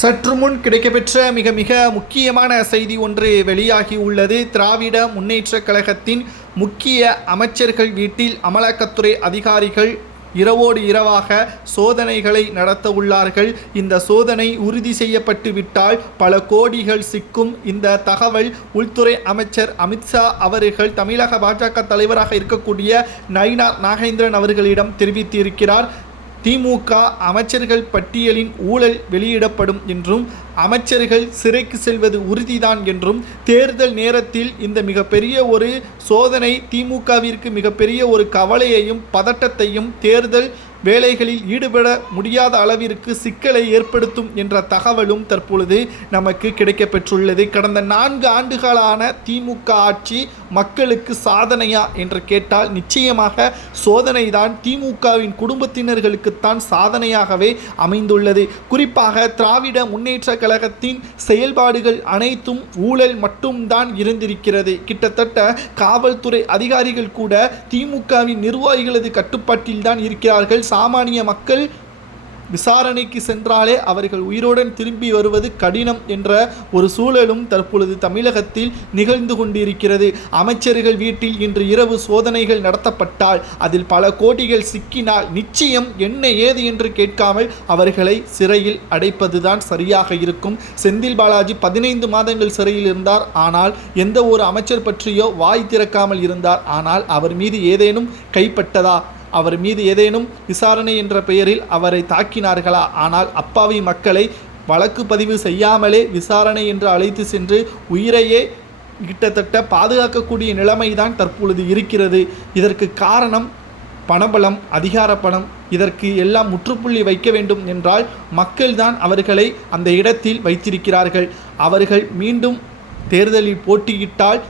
சற்று முன் கிடைக்கப்பெற்ற மிக மிக முக்கியமான செய்தி ஒன்று வெளியாகி உள்ளது. திராவிட முன்னேற்றக் கழகத்தின் முக்கிய அமைச்சர்கள் வீட்டில் அமலாக்கத்துறை அதிகாரிகள் இரவோடு இரவாக சோதனைகளை நடத்த உள்ளார்கள். இந்த சோதனை உறுதி செய்யப்பட்டு விட்டால் பல கோடிகள் சிக்கும். இந்த தகவல் உள்துறை அமைச்சர் அமித்ஷா அவர்கள் தமிழக பாஜக தலைவராக இருக்கக்கூடிய நயினா நாகேந்திரன் அவர்களிடம் தெரிவித்திருக்கிறார். திமுக அமைச்சர்கள் பட்டியலின் ஊழல் வெளியிடப்படும் என்றும் அமைச்சர்கள் சிறைக்கு செல்வது உறுதிதான் என்றும் தேர்தல் நேரத்தில் இந்த மிகப்பெரிய ஒரு சோதனை திமுகவிற்கு மிகப்பெரிய ஒரு கவலையையும் பதட்டத்தையும் தேர்தல் வேலைகளில் ஈடுபட முடியாத அளவிற்கு சிக்கலை ஏற்படுத்தும் என்ற தகவலும் தற்பொழுது நமக்கு கிடைக்கப்பெற்றுள்ளது. கடந்த 4 ஆண்டுகளான திமுக ஆட்சி மக்களுக்கு சாதனையா என்று கேட்டால் நிச்சயமாக சோதனைதான். திமுகவின் குடும்பத்தினர்களுக்குத்தான் சாதனையாகவே அமைந்துள்ளது. குறிப்பாக திராவிட முன்னேற்ற கழகத்தின் செயல்பாடுகள் அனைத்தும் ஊழல் மட்டும்தான் இருந்திருக்கிறது. கிட்டத்தட்ட காவல்துறை அதிகாரிகள் கூட திமுகவின் நிர்வாகிகளது கட்டுப்பாட்டில் தான் இருக்கிறார்கள். சாமானிய மக்கள் விசாரணைக்கு சென்றாலே அவர்கள் உயிரோடன் திரும்பி வருவது கடினம் என்ற ஒரு சூழலும் தற்பொழுது தமிழகத்தில் நிகழ்ந்து கொண்டிருக்கிறது. அமைச்சர்கள் வீட்டில் இன்று இரவு சோதனைகள் நடத்தப்பட்டால் அதில் பல கோடிகள் சிக்கினால் நிச்சயம் என்ன ஏது என்று கேட்காமல் அவர்களை சிறையில் அடைப்பதுதான் சரியாக இருக்கும். செந்தில் பாலாஜி 15 மாதங்கள் சிறையில் இருந்தார். ஆனால் எந்த ஒரு அமைச்சர் பற்றியோ வாய் திறக்காமல் இருந்தார். ஆனால் அவர் மீது ஏதேனும் கைப்பட்டதா? அவர் மீது ஏதேனும் விசாரணை என்ற பெயரில் அவரை தாக்கினார்களா? ஆனால் அப்பாவி மக்களை வழக்கு பதிவு செய்யாமலே விசாரணை என்று அழைத்து சென்று உயிரையே கிட்டத்தட்ட பாதுகாக்கக்கூடிய நிலைமைதான் தற்பொழுது இருக்கிறது. இதற்கு காரணம் பணபலம், அதிகார பணம். இதற்கு எல்லாம் முற்றுப்புள்ளி வைக்க வேண்டும் என்றால் மக்கள்தான் அவர்களை அந்த இடத்தில் வைத்திருக்கிறார்கள். அவர்கள் மீண்டும் தேர்தலில் போட்டியிட்டால்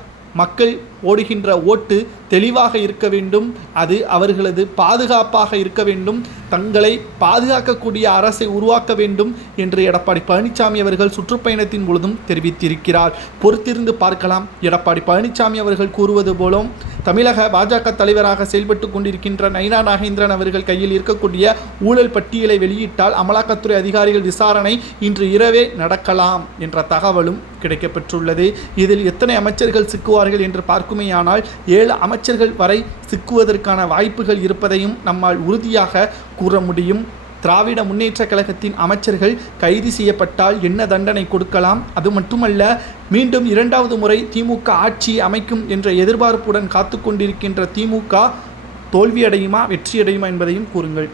மக்கள் போடுகின்ற ஓட்டு தெளிவாக இருக்க வேண்டும். அது அவர்களது பாதுகாப்பாக இருக்க வேண்டும். தங்களை பாதுகாக்கக்கூடிய அரசை உருவாக்க வேண்டும் என்று எடப்பாடி பழனிசாமி அவர்கள் சுற்றுப்பயணத்தின் பொழுதும் தெரிவித்திருக்கிறார். பொறுத்திருந்து பார்க்கலாம். எடப்பாடி பழனிசாமி அவர்கள் கூறுவது போலும் தமிழக பாஜக தலைவராக செயல்பட்டு கொண்டிருக்கின்ற நயினா நாகேந்திரன் அவர்கள் கையில் இருக்கக்கூடிய ஊழல் பட்டியலை வெளியிட்டால் அமலாக்கத்துறை அதிகாரிகள் விசாரணை இன்று இரவே நடக்கலாம் என்ற தகவலும் கிடைக்கப்பெற்றுள்ளது. இதில் எத்தனை அமைச்சர்கள் சிக்குவார்கள் என்று பார்க்குமேயானால் 7 அமைச்சர்கள் வரை சிக்குவதற்கான வாய்ப்புகள் இருப்பதையும் நம்மால் உறுதியாக கூற முடியும். திராவிட முன்னேற்ற கழகத்தின் அமைச்சர்கள் கைது செய்யப்பட்டால் என்ன தண்டனை கொடுக்கலாம்? அது மட்டுமல்ல, மீண்டும் 2வது முறை திமுக ஆட்சி அமைக்கும் என்ற எதிர்பார்ப்புடன் காத்து கொண்டிருக்கின்ற திமுக தோல்வியடையுமா வெற்றியடையுமா என்பதையும் கூறுங்கள்.